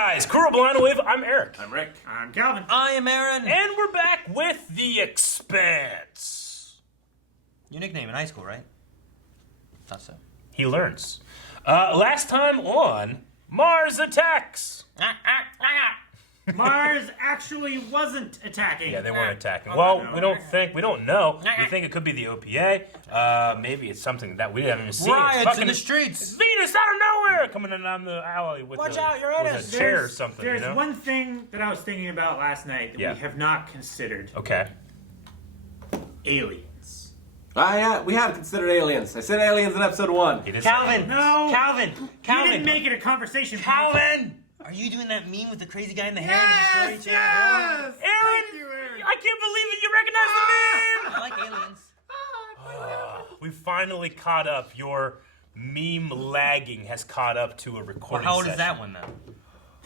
guys, Crew Blind Wave. I'm Eric. I'm Rick. I'm Calvin. I am Aaron. And we're back with the Expanse. Your nickname in high school, right? Thought so. He learns. Last time on Mars Attacks. Mars actually wasn't attacking. Yeah, they weren't attacking. Well, we don't know. We think it could be the OPA. Maybe it's something that we haven't even seen. Riots in the streets. It's Venus out of nowhere coming in down the alley with, Watch out, you're in with a chair or something. There's you know? one thing that I was thinking about last night that we have not considered. Okay. Aliens. We have considered aliens. I said aliens in episode 1. Calvin. No. Calvin. You didn't make it a conversation. Calvin. Are you doing that meme with the crazy guy in the hair in the story chat? Yes. Aaron, I can't believe that you recognize the meme. I like aliens. We finally caught up. Your meme lagging has caught up to a recording How old is session. that one, though?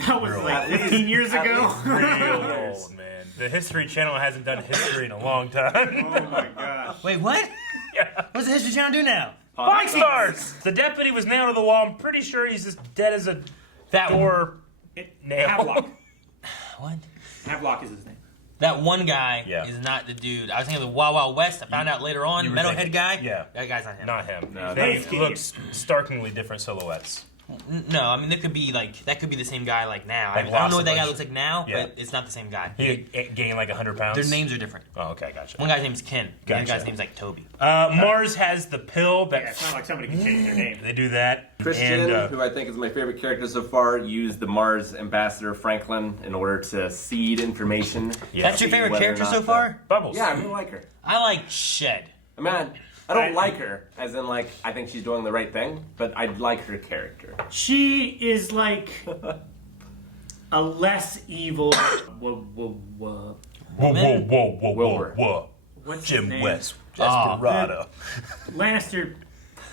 That was like 15 years ago. Real old, man. The History Channel hasn't done history in a long time. Oh my gosh. Wait, what? Yeah. What's the History Channel do now? Five stars! The deputy was nailed to the wall. I'm pretty sure he's as dead as a door nail. Havelock. What? Havelock is his name. That one guy Yeah. is not the dude. I was thinking of the Wild Wild West. I found out later on. you were Metalhead thinking- guy. yeah. That guy's not him. Not him. No, They that's look Steve. starkly different silhouettes. No, I mean, that could be the same guy like now. Like I don't lost know a what that guy bunch. looks like now, Yeah. but it's not the same guy. He gained like 100 pounds. Their names are different. Oh, okay, gotcha. One guy's name's Ken. The other Gotcha. guy's name's like Toby. Mars has the pill that Yeah, it's not like somebody can change their name. they do that. Christian, and, who I think is my favorite character so far, used the Mars ambassador Franklin in order to seed information. Yeah. That's your See favorite whether or character not so the- far? Bubbles. Yeah, I really like her. I like Shed. I mean, I don't like her, as in like I think she's doing the right thing, but I like her character. She is like a less evil. Whoa, whoa, whoa, Wilbur. whoa. What's his Jim name? West. Oh. Desperado. Lannister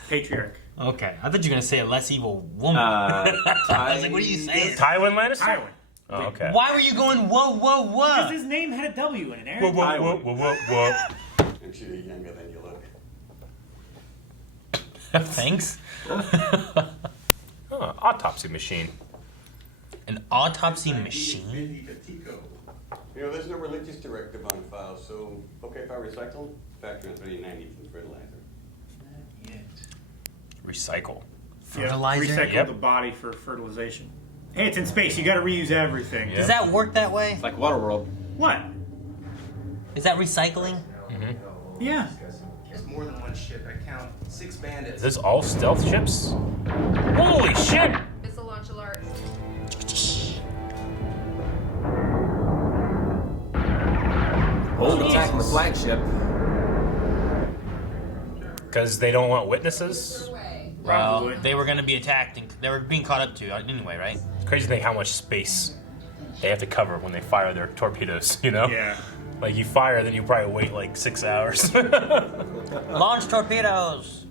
patriarch. Okay, I thought you were gonna say a less evil woman. I I was like, what are you saying? Tywin Lannister? Tywin. Oh, okay. Why were you going whoa, whoa, Because whoa? his name had a W in it, Aaron. Whoa, whoa, whoa, whoa, whoa, whoa. Actually, you're younger than you look. Thanks. Autopsy machine. An autopsy machine? You know, there's no religious directive on file, so okay if I recycle, factor in 390 from fertilizer. Recycle. Fertilizer? Recycle Yep. the body for fertilization. Hey, it's in space. You got to reuse everything. Yeah. Does that work that way? It's like Waterworld. What? Is that recycling? Yeah. There's more than one ship. I count 6 bandits. Is this all stealth ships? Holy shit! It's a launch alert. Bold attacking the flagship. Because they don't want witnesses? Well, Probably. they were gonna be attacked and they were being caught up to anyway, right? Crazy thing how much space they have to cover when they fire their torpedoes, you know? Yeah. Like you fire, then you probably wait like 6 hours. Launch torpedoes!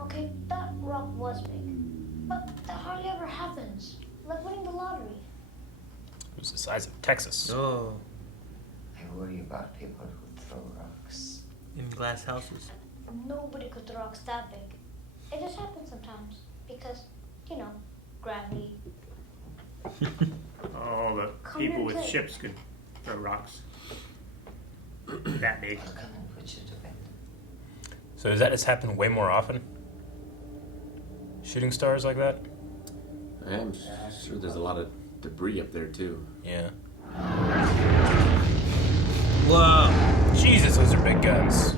Okay, that rock was big, but that hardly ever happens. Like winning the lottery. It was the size of Texas. Oh, I worry about people who throw rocks. in glass houses. Nobody could throw rocks that big. It just happens sometimes because, you know, gravity. All the Come people here, with kid. ships could throw rocks. That big. I'll come and put you to bed. So does that just happen way more often? Shooting stars like that? I am sure there's a lot of debris up there too. Yeah. Whoa! Jesus, those are big guns.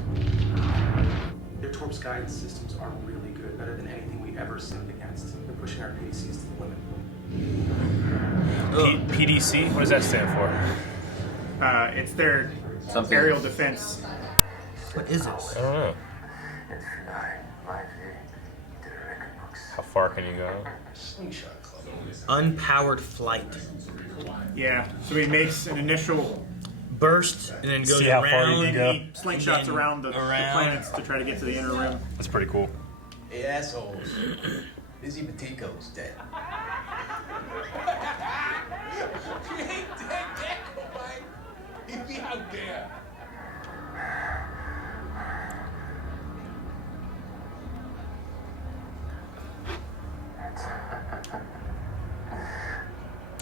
Their torps guidance systems are really good, better than anything we've ever sinned against. They're pushing our PDCs to the limit. PDC? What does that stand for? It's their Something. aerial defense. What is this? I don't know. How far can you go? Slingshot club. Unpowered flight. Yeah. So he makes an initial Burst and then goes See how around. far you can go? he slingshots And then around the around. planets to try to get to the inner rim. That's pretty cool. Hey, assholes. Busy Patico's dead. She ain't dead, Mike. He'd be out there.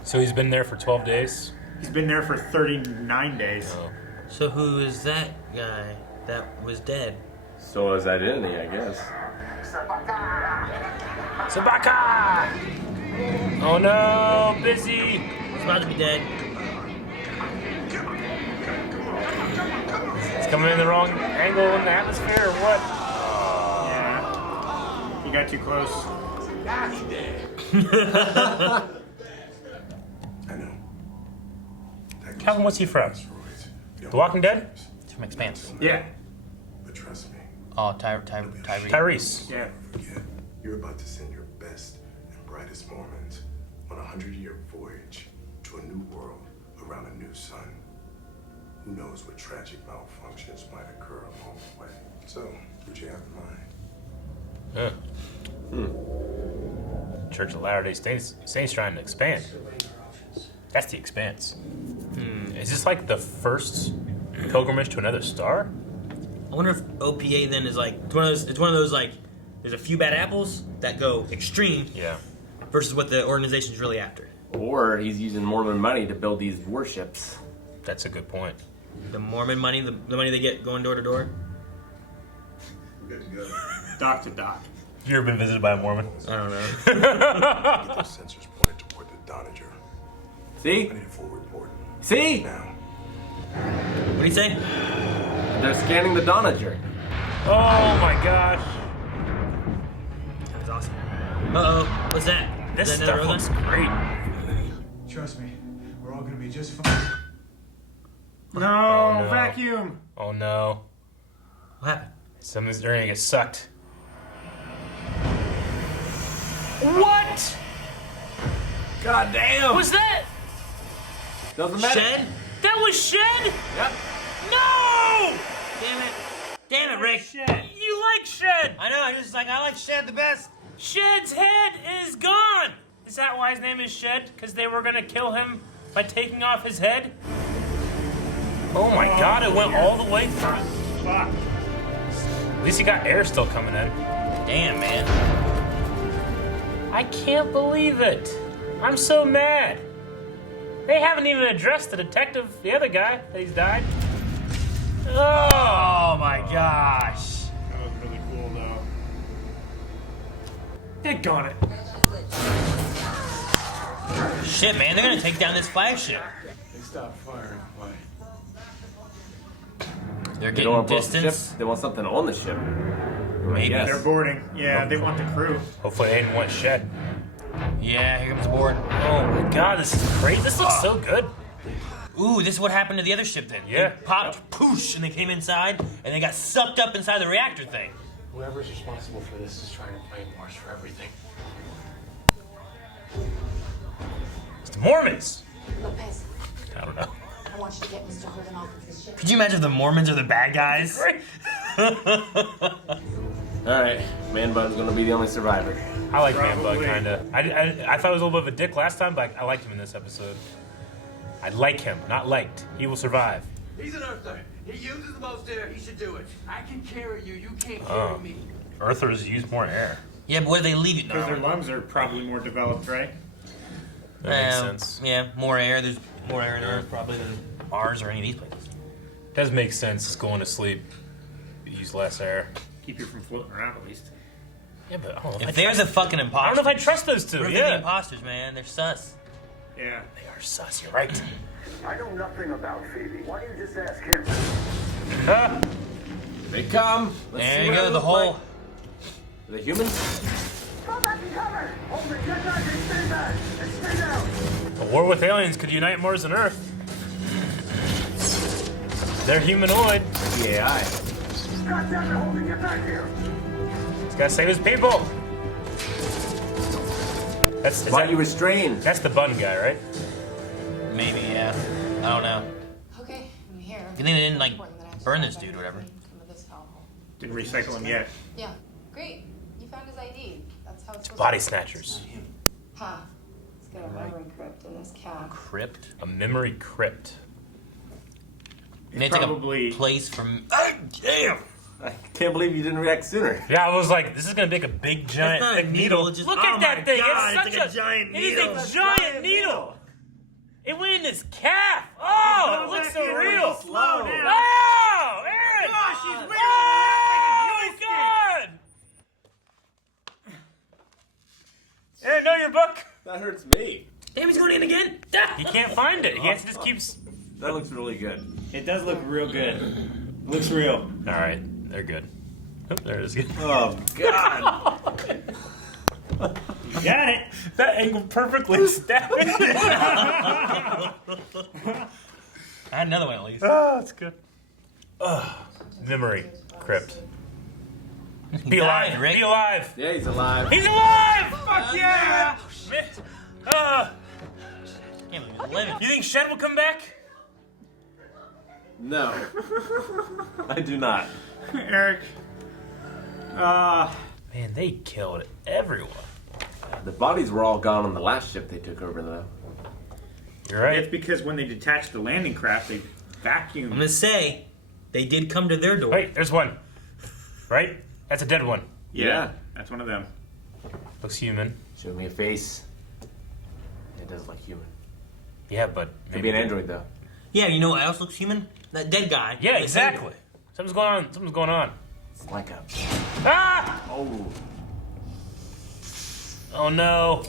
So he's been there for 12 days? He's been there for 39 days. Oh. So who is that guy that was dead? So is identity, I guess. Sabaka! Oh no, busy! He's about to be dead. It's coming in the wrong angle in the atmosphere or what? Yeah. You got too close. Now he dead. I know. Calvin, what's he from? The Walking Dead? It's from Expanse. Yeah. But trust me, Oh, Tyrese. Tyrese. Yeah. forget, you're about to send your best and brightest Mormons on a 100-year voyage to a new world around a new sun. Who knows what tragic malfunctions might occur along the way. So, what you have in mind? Huh. Church of Latter-day Saints trying to expand. That's the Expanse. Is this like the first pilgrimage to another star? I wonder if OPA then is like it's one of those like there's a few bad apples that go extreme Yeah. versus what the organization's really after. Or he's using Mormon money to build these warships. That's a good point. The Mormon money, the money they get going door to door. We're good to go. Dock to dock. You ever been visited by a Mormon? I don't know. Get those sensors pointed toward the Donnager. See? I need a full report. See? Now. What do you say? They're scanning the Donnager. Oh my gosh. That was awesome. Uh-oh. What's that? This Is that another stuff other? looks great. Trust me, we're all gonna be just fine. No, Oh, no. vacuum. Oh no. What happened? Something's going to get sucked. What? God damn! Was that? Doesn't matter. Shed? That was Shed? Yep. No! Damn it. Damn it, Rick. You like Shed? I know, I like Shed the best. Shed's head is gone! Is that why his name is Shed? Because they were gonna kill him by taking off his head? Oh my god, it went all the way through. Fuck. At least he got air still coming in. Damn, man. I can't believe it. I'm so mad. They haven't even addressed the detective, the other guy, that he's died. Oh my gosh. That was really cool, though. Diggone it. Shit, man, they're gonna take down this flagship. They stopped firing. Why? They're They don't want getting to blow the distance. ship. They want something on the ship. Maybe. Yes. They're boarding. Yeah, they want the crew. Hopefully they didn't want Shed. Yeah, here comes the board. Oh my god, this is great. This looks so good. Ooh, this is what happened to the other ship then. Yeah. They popped, poosh, and they came inside, and they got sucked up inside the reactor thing. Whoever's responsible for this is trying to blame Mars for everything. It's the Mormons. Lopez, I don't know. I want you to get Mr. Holden off of this ship. Could you imagine if the Mormons are the bad guys? Alright, Man Bun's gonna be the only survivor. I like Man Bug, Probably. kinda. I thought he was a little bit of a dick last time, but I liked him in this episode. I like him, not liked. He will survive. He's an Earther. He uses the most air. He should do it. I can carry you. You can't Oh. carry me. Earthers use more air. Yeah, but where do they leave it? Because their lungs are probably more developed, right? That makes sense. Yeah, more air. There's more air in Earth probably than Mars or any of these places. Does make sense. Just going to sleep. Use less air. Keep you from floating around, at least. Yeah, but I don't know if If there's a fucking imposter, I don't know if I trust those two. What are the Yeah. imposters, man? They're sus. Yeah. They are sus. You're right. I know nothing about Phoebe. Why don't you just ask him? Huh? They come. Let's There see you what go, they the look whole. like. The humans? Fall back and cover! Hold it, get back and stay back! And stay down! A war with aliens could unite Mars and Earth. They're humanoid. The AI. God damn it, Holden, get back here! He's gotta save his people. That's Why are you restrained? That's the bun guy, right? Maybe, yeah. I don't know. Okay, I'm here. You think they didn't, like, burn this dude or whatever? Didn't recycle him yet. Yeah, great. You found his ID. That's how it's supposed Body to be. snatchers. Ha. Let's get a memory crypt in this cat. Crypt? A memory crypt. And they Probably- take a place from. Damn! I can't believe you didn't react sooner. Yeah, I was like, this is gonna take a big giant not a thick needle, needle. just- Look oh at that my thing! God, it's it's such like a giant It is needle. a giant needle. It went in his calf. Oh, it looks so real. Slow now. Oh, Aaron. Gosh, he's wiggling Oh, my God. Aaron, know your book? That hurts me. Damn, he's going in again. He can't find it. He just keeps... That looks really good. It does look real good. Looks real. All right, they're good. Oh, there it is. Oh, God. You got it. That angle perfectly stabbed. I had another one at least. Oh, that's good. Memory crypt. Be died, alive, Rick. be alive. Yeah, he's alive. He's alive! Fuck yeah! Can't believe he's living. You think Shed will come back? No. I do not. Eric. Man, they killed everyone. The bodies were all gone on the last ship they took over, though. You're right. It's because when they detached the landing craft, they vacuumed. I'm gonna say, they did come to their door. Wait, there's one. Right? That's a dead one. Yeah, that's one of them. Looks human. Show me a face. It does look human. Yeah, but Could be an android, though. Yeah, you know what else looks human? That dead guy. Yeah, exactly. Something's going on. Something's going on. It's like a... Ah! Oh. Oh no.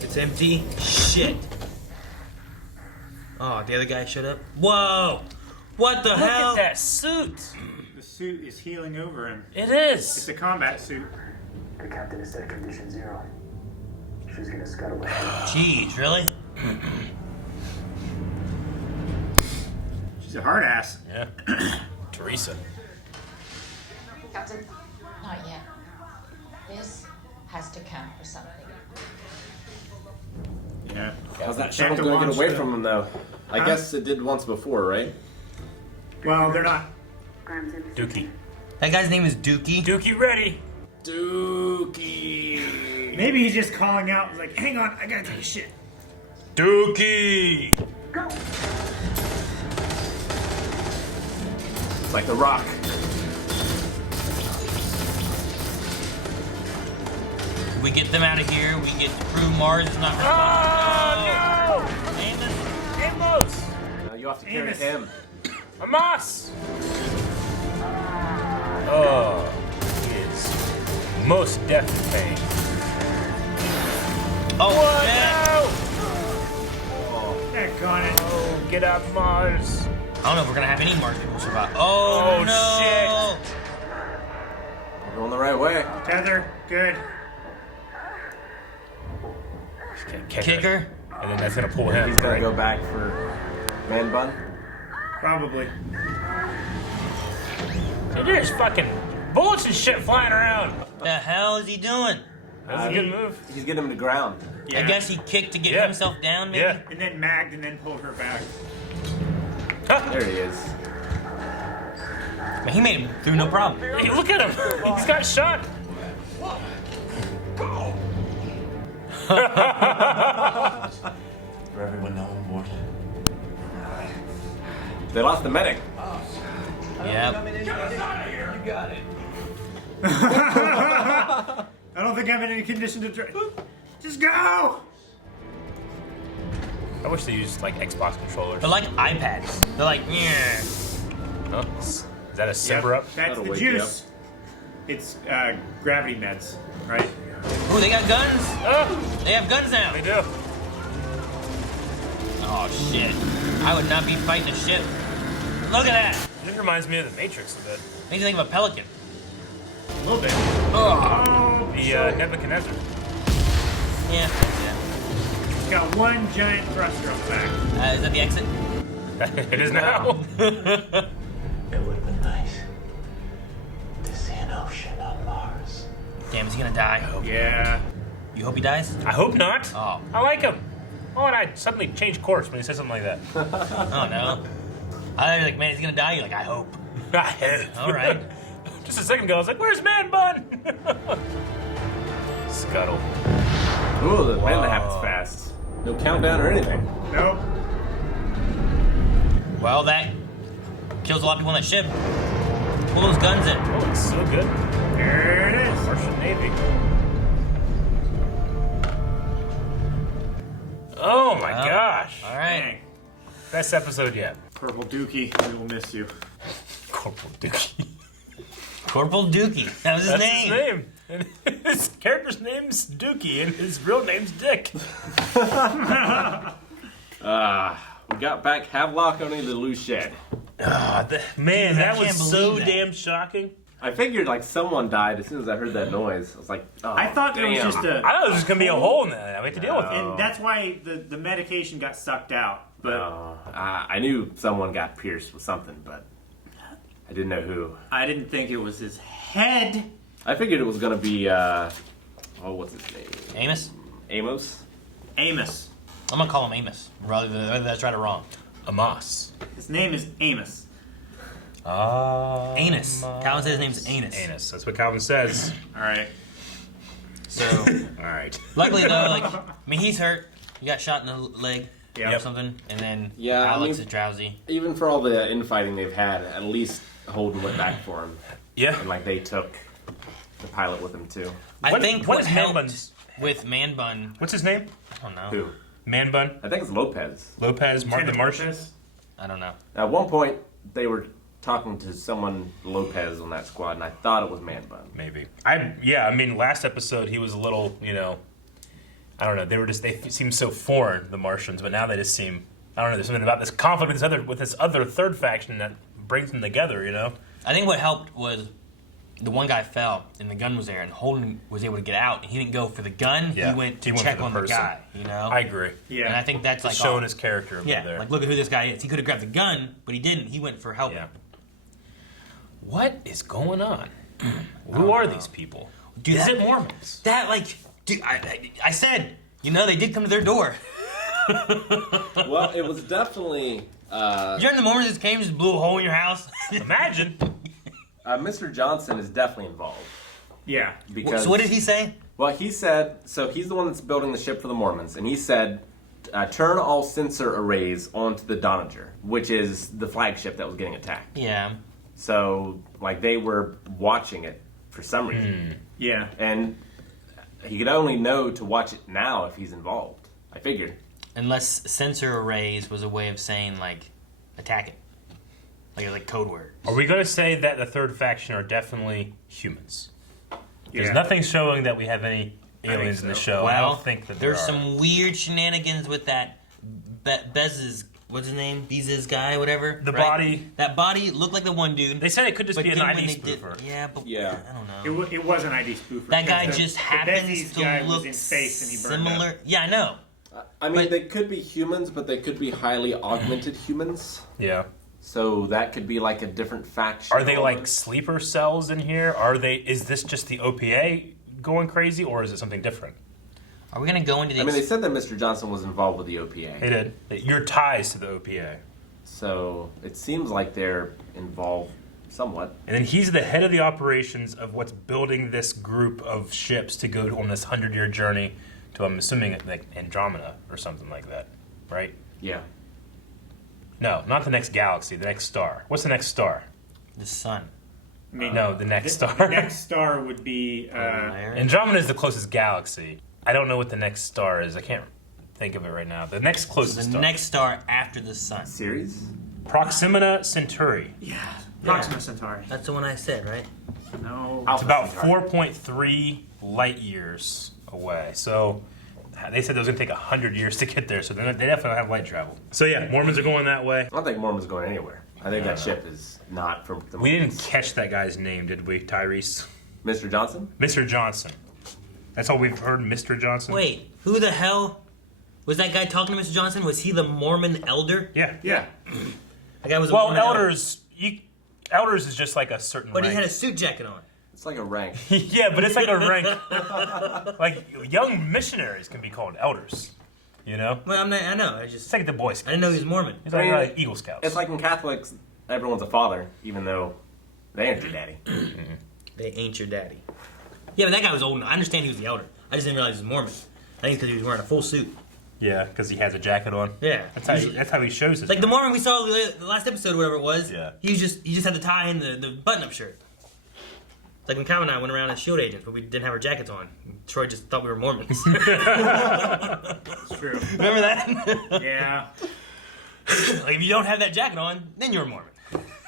It's empty. Shit. Oh, the other guy showed up. Whoa! What the Look hell? at that suit. The suit is healing over him. It is. It's a combat suit. The captain has set condition 0. She's gonna scuttle away. Jeez, really? She's a hard ass. Yeah. Teresa. Captain, not yet. This has to count for something. Yeah. How's that They shuttle have to going to get launch away the- from him, though? I Huh? guess it did once before, right? Well, they're not. Dookie. That guy's name is Dookie. Dookie ready. Dookie. Maybe he's just calling out, like, hang on, I gotta take a shit. Dookie. Go! It's like The Rock. We get them out of here. We get the crew. Mars is not Oh responsible. no! Amos. Amos. Now you have to carry Amos. him. Amos. Oh, he is most death in pain. Oh, What? yeah. Heck on it. Oh, get out, Mars. I don't know if we're gonna have any Mars people survive. Oh, Oh, no! We're going the right way. Tether, good. Kicker. And then that's gonna pull him. He's gonna right? go back for man bun. Probably. Dude, there's fucking bullets and shit flying around. The hell is he doing? That's a good move. He's getting him to ground. I guess he kicked to get Yeah. himself down, maybe? Yeah. And then magged and then pulled her back. There he is. Man, he made him through no problem. Hey, look at him. He's got shot. For everyone now on board. They lost the medic. Yep. You got it. I don't think I'm in any condition to drive. Just go! I wish they used like Xbox controllers. They're like iPads. They're like, yeah. Oh, is that a simmer up? That's That'll the wake you juice. It's gravity meds, right? Ooh, they got guns. Oh, They have guns now. they do. Oh, shit. I would not be fighting a ship. Look at that. This reminds me of the Matrix a bit. Makes you think of a pelican. A little bit. Oh. The Nebuchadnezzar. Yeah. It's got one giant thruster on the back. Is that the exit? It is now. It would have been nice to see an ocean on Mars. Damn, is he gonna die? Yeah. You hope he dies? I hope not. Oh. I like him. Oh, and I suddenly changed course when he said something like that. Oh, no. I was like, man, he's gonna die. You're like, I hope. I hope. All right. Just a second ago, I was like, "Where's Man Bun?" Scuttle. Ooh, man, that happens fast. No countdown or anything. Nope. Well, that kills a lot of people on that ship. Pull those guns in. Oh, it's so good. There it is. Martian Navy. Oh my gosh. All right. Dang. Best episode yet. Corporal Dookie, we will miss you. Corporal Dookie. Corporal Dookie. That was his That's name. his name. And his character's name's Dookie, and his real name's Dick. We got back Havelock only the loose shed. Man, Dude, that I was can't so believe that. damn shocking. I figured like someone died as soon as I heard that noise. I was like, oh, I thought there was damn. just a. I thought it was just gonna be a hole in that. I had to deal with it. And that's why the medication got sucked out. But I knew someone got pierced with something, but I didn't know who. I didn't think it was his head. I figured it was gonna be what's his name? Amos? Amos? Amos. I'm gonna call him Amos, rather than whether that's right or wrong. Amos. His name is Amos. Anus. Calvin says his name's Anus. Anus. That's what Calvin says. All right. So, All right. luckily though, I mean, he's hurt. He got shot in the leg or Yep. something, and then Yeah, Alex is drowsy. Even for all the infighting they've had, at least Holden went back for him. Yeah. And like they took the pilot with him too. I think what what is helped Man-Bun's- with Man Bun. What's his name? I don't know. Who? Man Bun? I think it's Lopez. Lopez? The Martian? Lopez? I don't know. At one point, they were talking to someone Lopez on that squad, and I thought it was Man Bun. Maybe. I mean, last episode he was a little, I don't know. They seem so foreign, the Martians, but now they just seem, I don't know. There's something about this conflict with this other third faction that brings them together. I think what helped was the one guy fell and the gun was there, and Holden was able to get out. He didn't go for the gun. Yeah. He went to He went check for the on the person. guy. I agree. Yeah. And I think that's like Showing his character a bit there. like look at who this guy is. He could have grabbed the gun, but he didn't. He went for help. Yeah. What is going on? Who are these people? Dude, Is that- it Mormons? Dude, I said, they did come to their door. Well, it was definitely During the Mormons just came and just blew a hole in your house. Imagine. Mr. Johnson is definitely involved. Yeah. Because So what did he say? Well, he said, so he's the one that's building the ship for the Mormons, and he said, turn all sensor arrays onto the Donnager, which is the flagship that was getting attacked. Yeah. So, like, they were watching it for some reason. Yeah. And he could only know to watch it now if he's involved, I figured. Unless sensor arrays was a way of saying, like, attack it. Like code word. Are we going to say that the third faction are definitely humans? There's Yeah. nothing showing that we have any aliens in the show. I Well, don't think that there's there are. some weird shenanigans with that Bez's, what's his name? Bez's guy, whatever. The right? body. That body looked like the one dude. They said it could just but be an then ID when they did- spoofer. Yeah, but Yeah. I don't know. It was an ID spoofer. That guy because just the happens Bezzy's to guy look was in space and he burned similar. up. Yeah, I know. I mean, they could be humans, but they could be highly augmented humans. Yeah. So that could be like a different faction. Are they like sleeper cells in here? Is this just the OPA going crazy, or is it something different? Are we going to go into I mean, they said that Mr. Johnson was involved with the OPA. They did. Your ties to the OPA. So it seems like they're involved somewhat. And then he's the head of the operations of what's building this group of ships to go on this 100-year journey to, I'm assuming, like Andromeda or something like that, right? Yeah. No, not the next galaxy, the next star. What's the next star? The sun. I mean, No, the next star. The next star would be. Andromeda is the closest galaxy. I don't know what the next star is. I can't think of it right now. The next closest the star. next star after the sun. Series? Proxima Centauri. Yeah. Proxima Centauri. That's the one I said, right? No. It's about 4.3 light years away. So they said it was going to take 100 years to get there. So they definitely have light travel. So yeah, Mormons are going that way. I don't think Mormon's going anywhere. I think that ship is not from the We Mormons. didn't catch that guy's name, did we, Tyrese? Mr. Johnson? Mr. Johnson. That's all we've heard, Mr. Johnson? Wait, who the hell was that guy talking to Mr. Johnson? Was he the Mormon elder? Yeah. Yeah. That guy was a Well, Mormon elder. elders is just like a certain But rank. he had a suit jacket on. It's like a rank. Yeah, but it's like a rank. Like, young missionaries can be called elders. You know? Well, I know. It's like the Boy Scouts. I didn't know he was Mormon. It's like Eagle Scouts. It's like in Catholics, everyone's a father, even though they ain't your daddy. They ain't your daddy. Yeah, but that guy was old. I understand he was the elder. I just didn't realize he was Mormon. I think it's because he was wearing a full suit. Yeah, because he has a jacket on. Yeah. That's how he shows his. Like the Mormon we saw the last episode, whatever it was. Yeah. He just had the tie and the button-up shirt. Like when Kyle and I went around as shield agents, but we didn't have our jackets on. Troy just thought we were Mormons. It's true. Remember that? Yeah. Like if you don't have that jacket on, then you're a Mormon.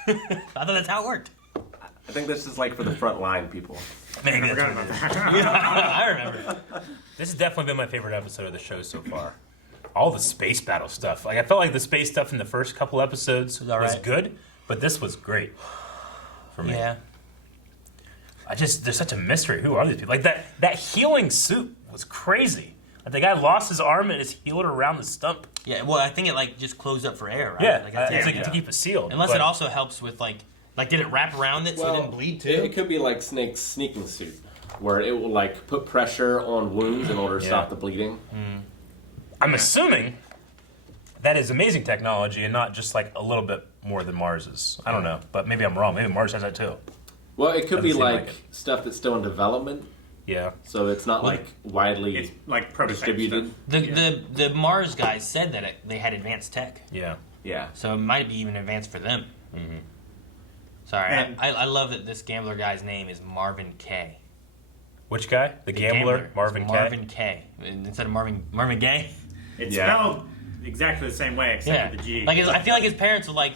I thought that's how it worked. I think this is like for the front line people. Maybe I that's forgot what about it is. that. Yeah, I remember. This has definitely been my favorite episode of the show so far. All the space battle stuff. Like I felt like the space stuff in the first couple episodes was alright. good, but this was great for me. Yeah. There's such a mystery. Who are these people? Like that healing suit was crazy. Like the guy lost his arm and is healed around the stump. Yeah, well, I think it like just closed up for air, right? Yeah, like, it's like to keep it sealed. Unless but- it also helps with like did it wrap around it so it didn't bleed too? It could be like Snake's sneaking suit, where it will like put pressure on wounds in order to stop the bleeding. I'm assuming that is amazing technology and not just like a little bit more than Mars's. I don't know, but maybe I'm wrong. Maybe Mars has that too. Well, it could Doesn't be seem like like it. stuff that's still in development, Yeah. so it's not like widely It's like prototype distributed. stuff. The Mars guys said that they had advanced tech, Yeah. Yeah. so it might be even advanced for them. Sorry, And- I love that this gambler guy's name is Marvin K. Which guy? The gambler? Marvin It's K? Marvin K. Instead of Marvin Gaye. It's Yeah. spelled exactly the same way except Yeah. for the G. Like I feel like his parents were like,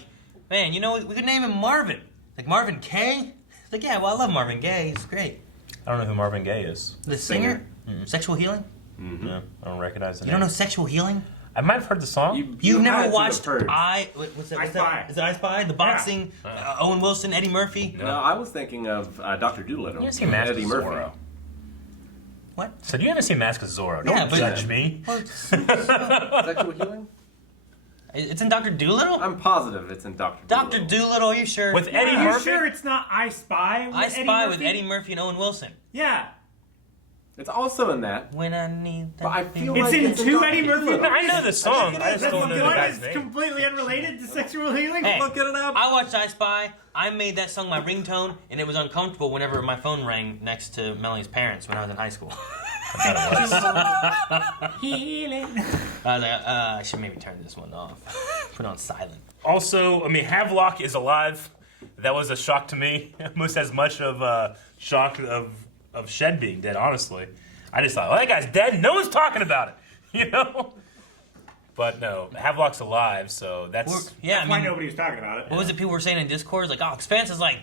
man, you know we could name him Marvin. Like Marvin K. It's like, yeah, well I love Marvin Gaye. He's great. I don't know who Marvin Gaye is. The singer. Sexual Healing. No, I don't recognize the You name. don't know Sexual Healing? I might have heard the song. You've had never to watched have heard. what's that? I Spy. Is it I Spy? The boxing, Owen Wilson, Eddie Murphy. No, I was thinking of Dr. Doolittle. You haven't seen Mask of Eddie Murphy. Zorro. What? So you haven't seen Mask of Zorro. Don't Yeah, but- judge me. Well, it's, Sexual healing? it's in Dr. Doolittle? I'm positive it's in Dr. Dr. Doolittle. Doolittle, are you sure? With Eddie Are you Murphy? sure it's not I Spy? I Spy with Eddie Murphy and Owen Wilson. Yeah. It's also in that. When I need that But I feel It's like in it's two Dr. Eddie Murphy Doolittle. I know the song. I just That's don't know the one guy's is name. completely unrelated to sexual healing. Hey, Look it up. I watched I Spy. I made that song my ringtone, and it was uncomfortable whenever my phone rang next to Melanie's parents when I was in high school. Healing. I was like, I should maybe turn this one off. Put it on silent. Also, I mean, Havelock is alive. That was a shock to me. Almost as much of a shock of Shed being dead, honestly. I just thought, well, that guy's dead. No one's talking about it, you know? But no, Havelock's alive, so that's... Yeah, That's why nobody was talking about it. What was it people were saying in Discord? Like, oh, Expanse is like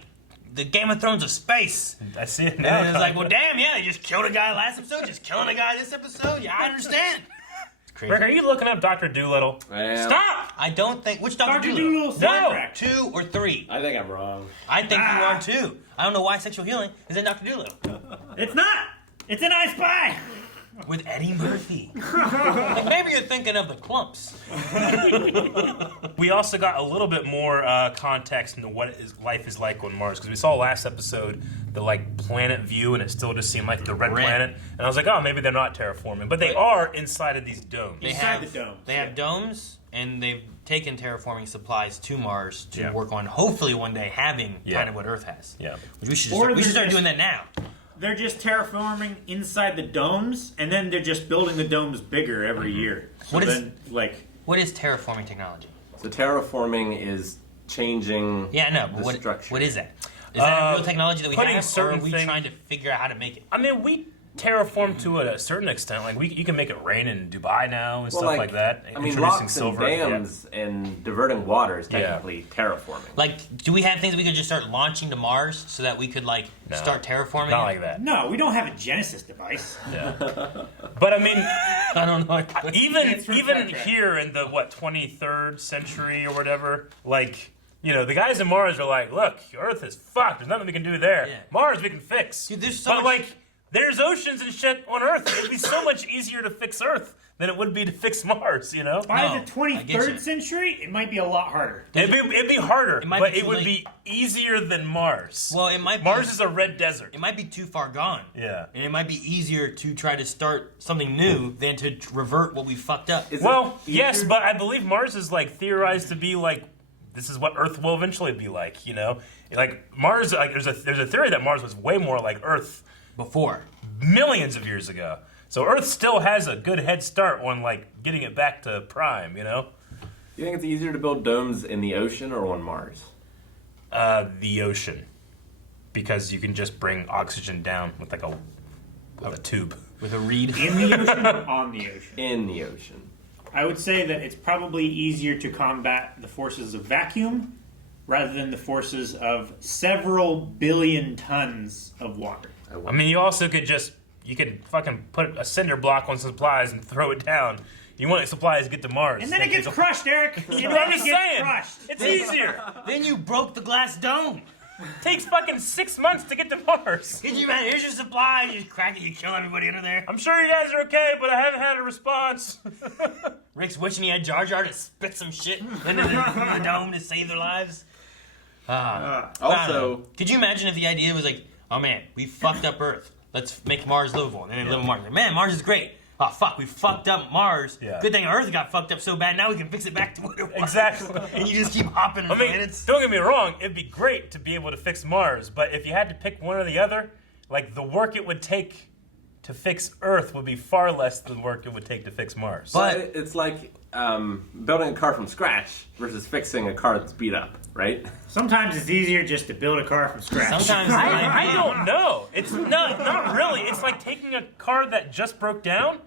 the Game of Thrones of space. I see it And now. it's like, well, damn, yeah, they just killed a guy last episode, just killing a guy this episode. Yeah, I understand. It's crazy. Rick, are you looking up Dr. Doolittle? Stop! I don't think... Which Dr. Dr. Doolittle? Doolittle's No! soundtrack. 2 or 3? I think I'm wrong. I think you are too. I don't know why Sexual Healing is in Dr. Doolittle. It's not. It's an I Spy. With Eddie Murphy. Like maybe you're thinking of the Clumps. We also got a little bit more context into what life is like on Mars, because we saw last episode the like planet view, and it still just seemed like the red planet. And I was like, oh, maybe they're not terraforming, but they are inside of these domes. They Inside have the domes, They have domes, and they've taken terraforming supplies to Mars to Yeah. work on. Hopefully, one day having Yeah. kind of what Earth has. Yeah. Which we should Or we should they're start just- doing that now. They're just terraforming inside the domes, and then they're just building the domes bigger every year. So What is- then, like, What is terraforming technology? So terraforming is changing Yeah, no. the But what structure. what is that? Is that a real technology that we putting have, or are certain we thing- trying to figure out how to make it? I mean, we terraform to a certain extent. Like you can make it rain in Dubai now and stuff like that. I mean, Introducing rocks and silver. dams and diverting water is Yeah. technically terraforming. Like, do we have things we could just start launching to Mars so that we could like No. start terraforming? Not it? like that. no, we don't have a Genesis device. Yeah. But I mean, I don't know. even It's from even Star Trek. here in the 23rd century or whatever, like, you know, the guys in Mars are like, look, Earth is fucked. There's nothing we can do there. Yeah. Mars we can fix. Dude, there's so but much- like, there's oceans and shit on Earth. It'd be so much easier to fix Earth than it would be to fix Mars. You know, By No, the I get 23rd you. century, it might be a lot harder. it'd be harder, It might but be it too would late. be easier than Mars. Well, it might be, Mars is a red desert. it might be too far gone. Yeah. And it might be easier to try to start something new than to revert what we fucked up. Is it Well, easier- yes, but I believe Mars is like theorized to be like this is what Earth will eventually be like. You know, like Mars. Like there's a theory that Mars was way more like Earth Before. millions of years ago. So Earth still has a good head start on like getting it back to prime. You know, You think it's easier to build domes in the ocean or on Mars? the ocean. because you can just bring oxygen down with like a tube. With a reed. In the ocean or on the ocean? In the ocean. I would say that it's probably easier to combat the forces of vacuum rather than the forces of several billion tons of water. I mean, you also could fucking put a cinder block on supplies and throw it down. You want supplies to get to Mars. And then it gets crushed, Eric. I'm just saying. Crushed. It's easier. Then you broke the glass dome. Takes fucking 6 months to get to Mars. Could you imagine? Here's your supply. You just crack it. You kill everybody under there. I'm sure you guys are okay, but I haven't had a response. Rick's wishing he had Jar Jar to spit some shit into the dome to save their lives. Also, could you imagine if the idea was like, oh man, we fucked up Earth. Let's make Mars livable. And then they live on Mars. Like, man, Mars is great. Oh fuck, we fucked up Mars. Yeah. Good thing Earth got fucked up so bad. Now we can fix it back to what it was. Exactly. And you just keep hopping planets. Don't get me wrong. It'd be great to be able to fix Mars, but if you had to pick one or the other, like the work it would take to fix Earth would be far less than the work it would take to fix Mars. But it's like building a car from scratch versus fixing a car that's beat up, right? Sometimes it's easier just to build a car from scratch. Sometimes I don't know. It's not really. It's like taking a car that just broke down,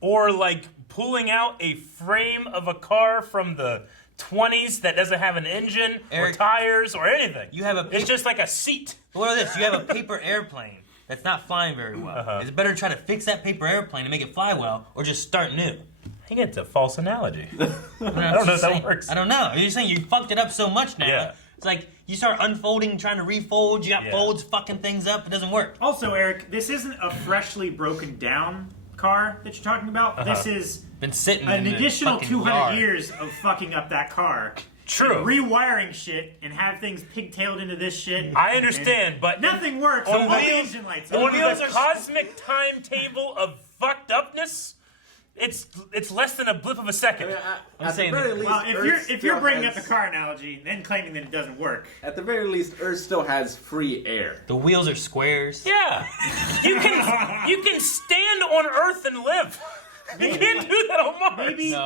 or like pulling out a frame of a car from the 20s that doesn't have an engine or tires or anything. It's just like a seat. What about this? You have a paper airplane that's not flying very well. Is it better to try to fix that paper airplane and make it fly well, or just start new? I think it's a false analogy. I don't know if that works. I don't know. You're saying you fucked it up so much now. Yeah. It's like you start unfolding, trying to refold. You got folds fucking things up. It doesn't work. Also, Eric, this isn't a freshly broken down car that you're talking about. This is been sitting an in the additional fucking 200 yard. years of fucking up that car. True. And rewiring shit and have things pigtailed into this shit. I understand, but nothing works. on All the wheels- engine lights on on. the cosmic timetable of fucked upness, it's less than a blip of a second. At the very least, Well, Earth if you're still bringing has- up the car analogy, then claiming that it doesn't work. At the very least, Earth still has free air. The wheels are squares. Yeah, you can stand on Earth and live. You can't do that on Mars. Maybe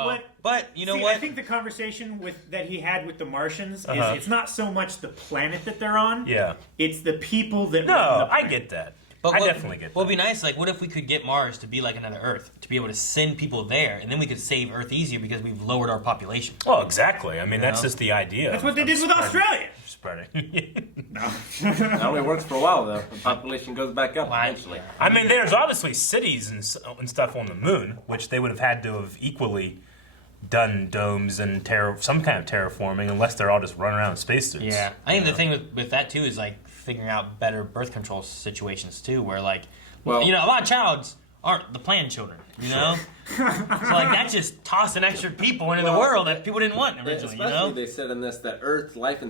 But you know See, what? I think the conversation that he had with the Martians is Uh-huh. it's not so much the planet that they're on. Yeah. It's the people that. No, run the I planet. get that. But I definitely get that. What would be nice, like, what if we could get Mars to be like another Earth, to be able to send people there, and then we could save Earth easier because we've lowered our population. Well, exactly. I mean, that's know? just the idea. That's what they of did with spreading- Australia. Spreading. That only works for a while, though. The population goes back up eventually. I mean, there's obviously cities and stuff on the moon, which they would have had to have equally done domes and some kind of terraforming, unless they're all just running around in spacesuits. Yeah, I think the thing with that too is like figuring out better birth control situations too, where like, Well- you know, a lot of childs aren't the planned children, you know. So like that's just tossing extra people into the world that people didn't want originally, you Especially, know. they said in this that Earth's life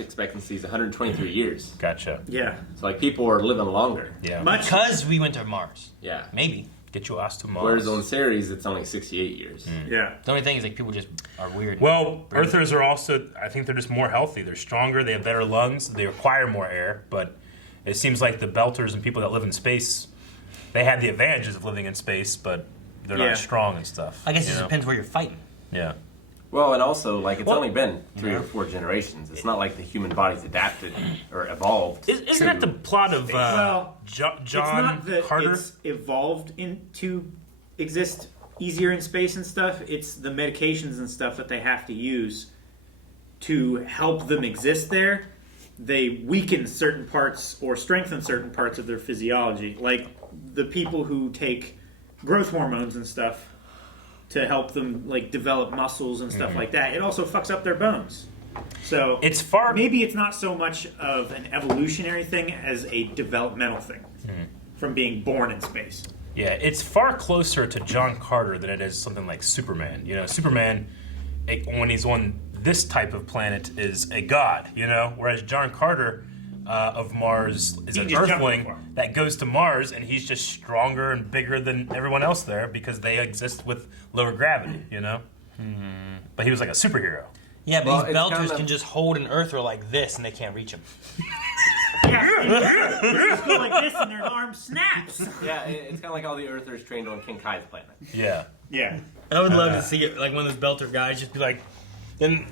expectancy is 123 years. Gotcha. Yeah. So like people are living longer. Yeah. Because we went to Mars. Yeah. Maybe. Get your ass to Mars. Whereas on Ceres, it's only 68 years. Yeah. The only thing is like people just are weird. Well, Earthers are also, I think they're just more healthy. They're stronger, they have better lungs, they require more air, but it seems like the Belters and people that live in space, they have the advantages of living in space, but they're not as strong and stuff. I guess it you know? depends where you're fighting. Yeah. Well, and also, like, it's only been 3 or 4 generations. It's not like the human body's adapted or evolved. Isn't that the plot of Well, John it's not that Carter? it's evolved to exist easier in space and stuff. It's the medications and stuff that they have to use to help them exist there. They weaken certain parts or strengthen certain parts of their physiology. Like the people who take growth hormones and stuff to help them like develop muscles and stuff like that. It also fucks up their bones. So it's far. Maybe it's not so much of an evolutionary thing as a developmental thing from being born in space. Yeah, it's far closer to John Carter than it is something like Superman. You know, Superman, when he's on this type of planet, is a god, you know? Whereas John Carter of Mars is He an just jumped Earthling before. that goes to Mars, and he's just stronger and bigger than everyone else there because they exist with lower gravity, you know? But he was like a superhero. Yeah, but Well, these it's belters kinda- can just hold an earther like this and they can't reach him. Yeah, they just go like this and their arm snaps. Yeah, it's kind of like all the Earthers trained on King Kai's planet. Yeah. Yeah. I would love to see it, like one of those belter guys just be like, and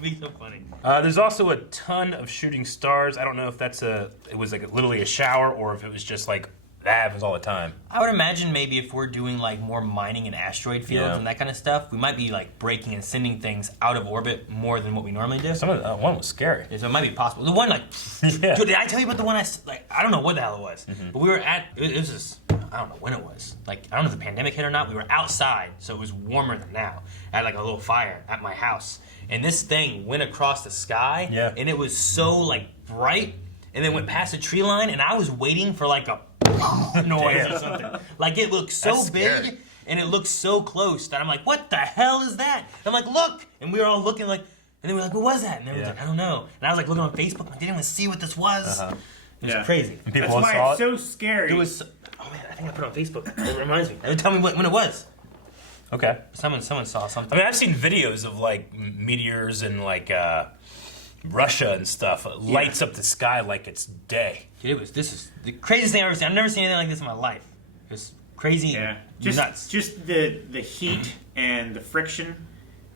It'd be so funny. There's also a ton of shooting stars. I don't know if it was like literally a shower or if it was just like that happens all the time. I would imagine maybe if we're doing like more mining in asteroid fields and that kind of stuff, we might be like breaking and sending things out of orbit more than what we normally do. Some of that one was scary. So it might be possible. The one like, dude, did I tell you about the one I don't know what the hell it was, but we were at, it was just, I don't know when it was. Like, I don't know if the pandemic hit or not. We were outside, so it was warmer than now. I had like a little fire at my house, and this thing went across the sky, and it was so like bright, and then went past the tree line, and I was waiting for like a noise or something. Like it looked so big and it looked so close that I'm like, what the hell is that? And I'm like, look, and we were all looking like, and they were like, what was that? And they were like, I don't know. And I was like looking on Facebook, I didn't even see what this was. It was crazy. And that's why it's so scary. It was. Oh man, I think I put it on Facebook. It reminds me. Tell me when it was. Okay. Someone saw something. I mean, I've seen videos of like meteors and like Russia and stuff. Lights up the sky like it's day. Dude, this is the craziest thing I've ever seen. I've never seen anything like this in my life. It's crazy. Nuts. Just the heat and the friction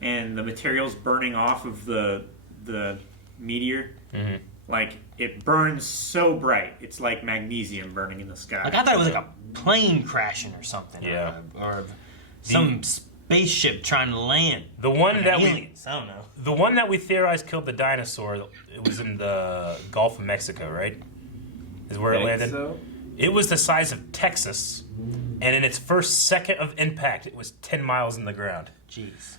and the materials burning off of the meteor. Like it burns so bright. It's like magnesium burning in the sky. Like I thought it was like a plane crashing or something. Or some spaceship trying to land. The one that aliens. I don't know. The one that we theorized killed the dinosaur. It was in the Gulf of Mexico, right? Is where it landed. So? It was the size of Texas, and in its first second of impact, it was 10 miles in the ground. Jeez.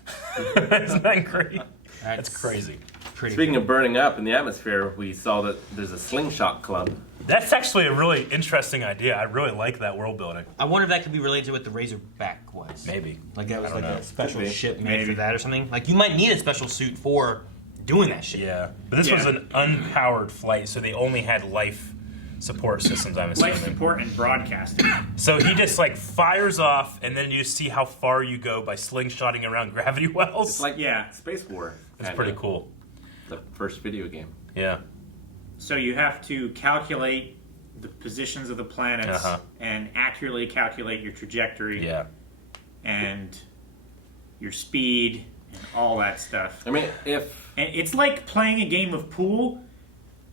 Isn't that great? That's crazy. Speaking of burning up in the atmosphere, we saw that there's a Slingshot club. That's actually a really interesting idea. I really like that world building. I wonder if that could be related to what the Razorback was. Maybe. Like that was like know. a special ship made for that or something. Like you might need a special suit for doing that shit. Yeah. But this was an unpowered flight, so they only had life support systems, I'm assuming. Life support and broadcasting. So he just like fires off, and then you see how far you go by slingshotting around gravity wells. It's like Space War. That's pretty cool. The first video game. Yeah. So you have to calculate the positions of the planets and accurately calculate your trajectory. And your speed and all that stuff. I mean, and it's like playing a game of pool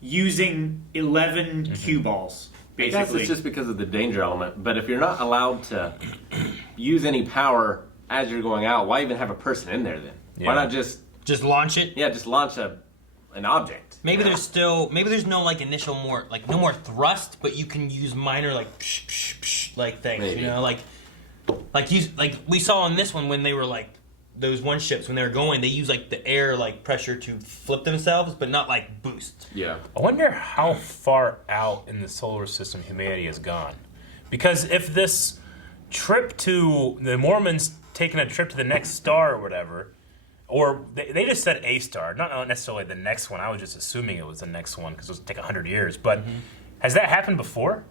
using 11 cue balls. Basically, I guess it's just because of the danger element. But if you're not allowed to use any power as you're going out, why even have a person in there then? Why not just launch it? Yeah, just launch an object. Maybe there's no like initial no more thrust, but you can use minor like psh, psh, psh, like things. Maybe. You know, like we saw on this one when they were like those one ships when they were going, they use like the air like pressure to flip themselves, but not like boost. Yeah. I wonder how far out in the solar system humanity has gone. Because if this trip to the Mormons taking a trip to the next star or whatever, or they just said a star, not necessarily the next one. I was just assuming it was the next one because it would take 100 years. But has that happened before?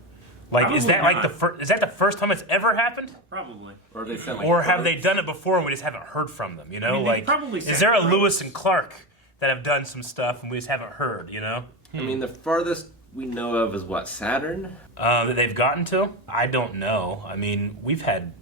Like, Probably is that not. like is that the first time it's ever happened? Probably. Or they sent Or have they done it before and we just haven't heard from them? You know, I mean, like probably is there a sent Lewis and Clark that have done some stuff and we just haven't heard? You know. I mean, the farthest we know of is what, Saturn? That they've gotten to? I don't know. I mean, we've had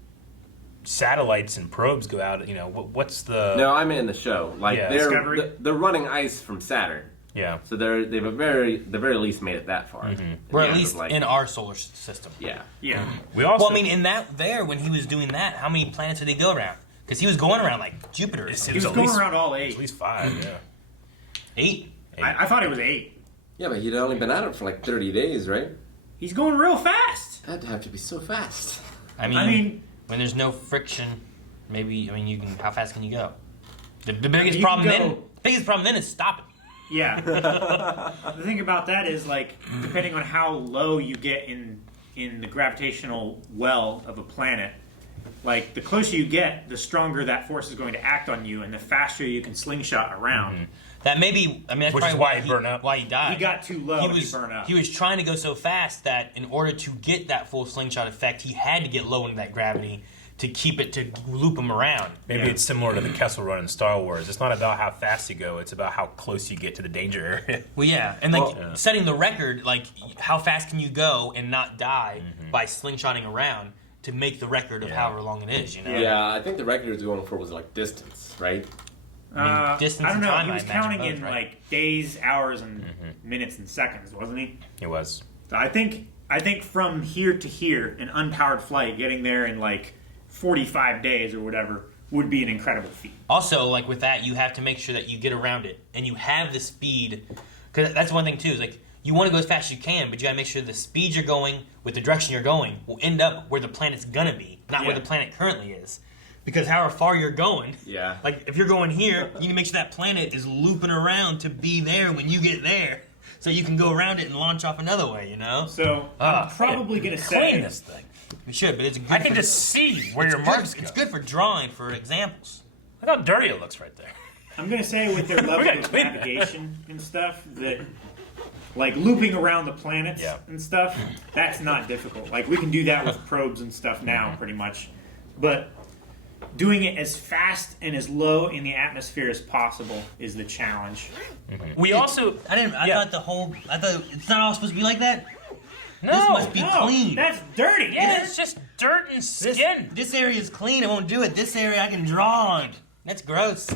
satellites and probes go out. You know, what's the? No, I mean in the show. Like Discovery? they're running ice from Saturn. Yeah. So they've the very least made it that far. Or at least in our solar system. Yeah. Yeah. We also. Well, I mean, in when he was doing that, how many planets did he go around? Because he was going around like Jupiter. Or He was going around all 8. At least 5. Yeah. 8? I thought it was 8. Yeah, but he'd only been at it for like 30 days, right? He's going real fast. That'd have to be so fast. I mean, when there's no friction, maybe you can. How fast can you go? The biggest problem then is stopping. Yeah. The thing about that is, like, depending on how low you get in the gravitational well of a planet, like, the closer you get, the stronger that force is going to act on you, and the faster you can slingshot around. That may be. I mean, that's Which probably is why he burned up. Why he died. He got too low and he burned up. He was trying to go so fast that in order to get that full slingshot effect, he had to get low into that gravity to keep it to loop him around. Maybe it's similar to the Kessel Run in Star Wars. It's not about how fast you go; it's about how close you get to the danger area. Well, yeah, and setting the record, like how fast can you go and not die by slingshotting around to make the record of however long it is. You know? Yeah, I think the record he was going for was like distance, right? Distance I don't and know. time, He I was imagine counting both, in right? like days, hours, and minutes and seconds, wasn't he? It was. So I think from here to here, an unpowered flight, getting there in like 45 days or whatever, would be an incredible feat. Also, like with that, you have to make sure that you get around it and you have the speed. Because that's one thing too. Is like you want to go as fast as you can, but you gotta make sure the speed you're going with the direction you're going will end up where the planet's gonna be, not where the planet currently is. Because however far you're going, like if you're going here, you can make sure that planet is looping around to be there when you get there, so you can go around it and launch off another way. You know. So I'm probably gonna say Clean this thing. We should, but it's good. I can just see where your marks go. It's good for drawing, for examples. Look how dirty it looks right there. I'm gonna say with their level of navigation and stuff that, like looping around the planets and stuff, that's not difficult. Like we can do that with probes and stuff now, pretty much. But doing it as fast and as low in the atmosphere as possible is the challenge. We also, I thought it's not all supposed to be like that. No, this must be clean. That's dirty. Yeah, it's just dirt and skin. This area is clean. I won't do it. This area I can draw on. That's gross.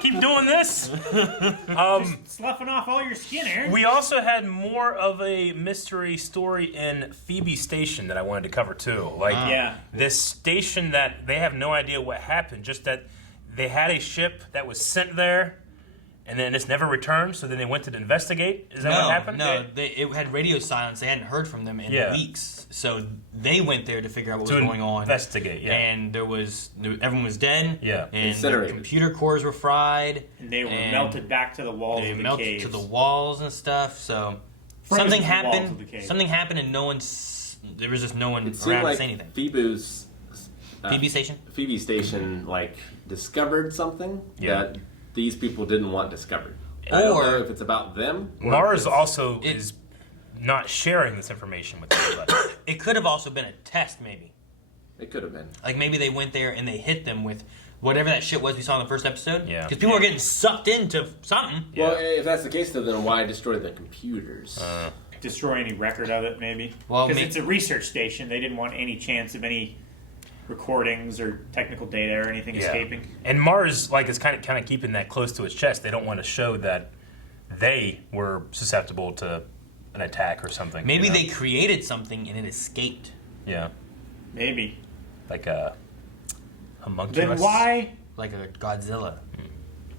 Keep doing this. Just sloughing off all your skin, Aaron. We also had more of a mystery story in Phoebe Station that I wanted to cover too. Like this station that they have no idea what happened, just that they had a ship that was sent there and then it's never returned, so then they went to investigate? Is that what happened? No, it had radio silence. They hadn't heard from them in weeks. So they went there to figure out what was going on. Investigate, And everyone was dead. Yeah. And their computer cores were fried. And they were melted back to the walls of the melted caves. to the walls and stuff. So Frozen something to the walls of happened. the cave. Something happened and there was just no one It seemed around like to say anything. Phoebe Station like discovered something that these people didn't want discovered. I don't know if it's about them. Mars also is not sharing this information with anybody. It could have also been a test, maybe. It could have been. Like maybe they went there and they hit them with whatever that shit was we saw in the first episode. Yeah. Because people were getting sucked into something. Well, if that's the case, then why destroy the computers? Destroy any record of it, maybe. Well, because it's a research station. They didn't want any chance of any recordings or technical data or anything escaping. And Mars is kind of keeping that close to its chest. They don't want to show that they were susceptible to an attack or something. Maybe they created something and it escaped. Yeah. Maybe. Like a homunculus. Then why? Like a Godzilla.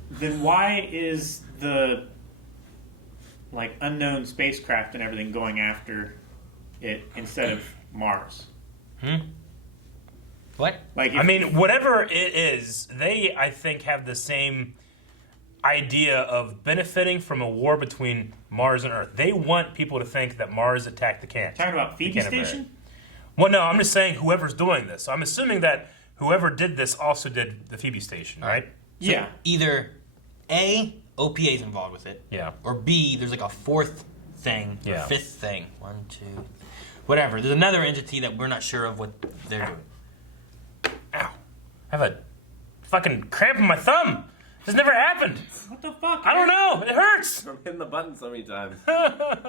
Then why is the unknown spacecraft and everything going after it instead of Mars? What? Whatever it is, they, I think, have the same idea of benefiting from a war between Mars and Earth. They want people to think that Mars attacked the can. Talking about Phoebe Station? Well, no, I'm just saying whoever's doing this. So I'm assuming that whoever did this also did the Phoebe Station, right? So either A, OPA is involved with it. Yeah. Or B, there's like a fourth thing, or Yeah. fifth thing. 1, 2, whatever. There's another entity that we're not sure of what they're doing. Ow. I have a fucking cramp in my thumb. This never happened. What the fuck? I don't know. It hurts. From hitting the button so many times.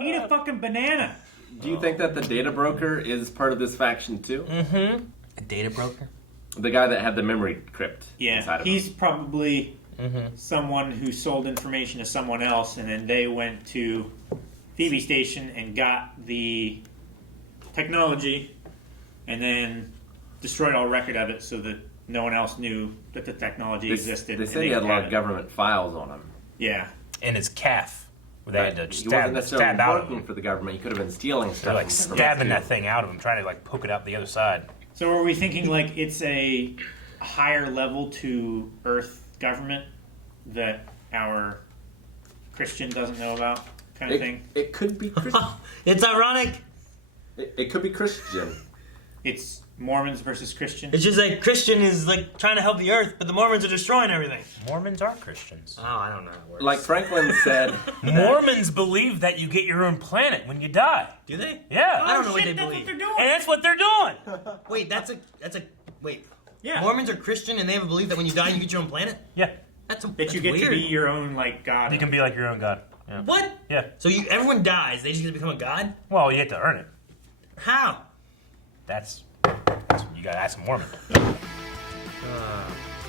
Eat a fucking banana. Do you think that the data broker is part of this faction too? Mm-hmm. A data broker? The guy that had the memory crypt inside Yeah, of he's probably someone who sold information to someone else, and then they went to Phoebe Station and got the technology, and then destroyed all record of it so that no one else knew that the technology existed. They said he had a lot of government files on him. Yeah. And his calf. They had to He wasn't necessarily stab out of working him. for the government. He could have been stealing stuff. They're from stabbing government, that thing out of him, trying to poke it out the other side. So are we thinking it's a higher level to Earth government that our Christian doesn't know about, kind of thing? It could be Christian. It's ironic. It could be Christian. It's Mormons versus Christian. It's just like Christian is trying to help the Earth, but the Mormons are destroying everything. Mormons are Christians. Oh, I don't know how it works. Like Franklin said, Mormons believe that you get your own planet when you die. Do they? Yeah. I don't know what shit, they that's believe. what they're doing. And that's what they're doing. Wait, wait. Yeah. Mormons are Christian and they have a belief that when you die you get your own planet? Yeah. That you that's get weird. to be your own God. You can be like your own god. Yeah. What? Yeah. So everyone dies, they just get to become a god? Well, you have to earn it. How? That's you gotta ask a Mormon.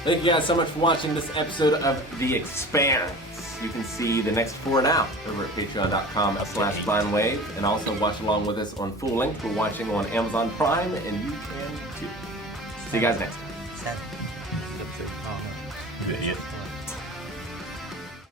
Thank you guys so much for watching this episode of The Expanse. You can see the next 4 now over at patreon.com/blindwave, and also watch along with us on full length. We're watching on Amazon Prime, and you can too. See you guys next time. Seven. That's it. Oh, no. Idiot.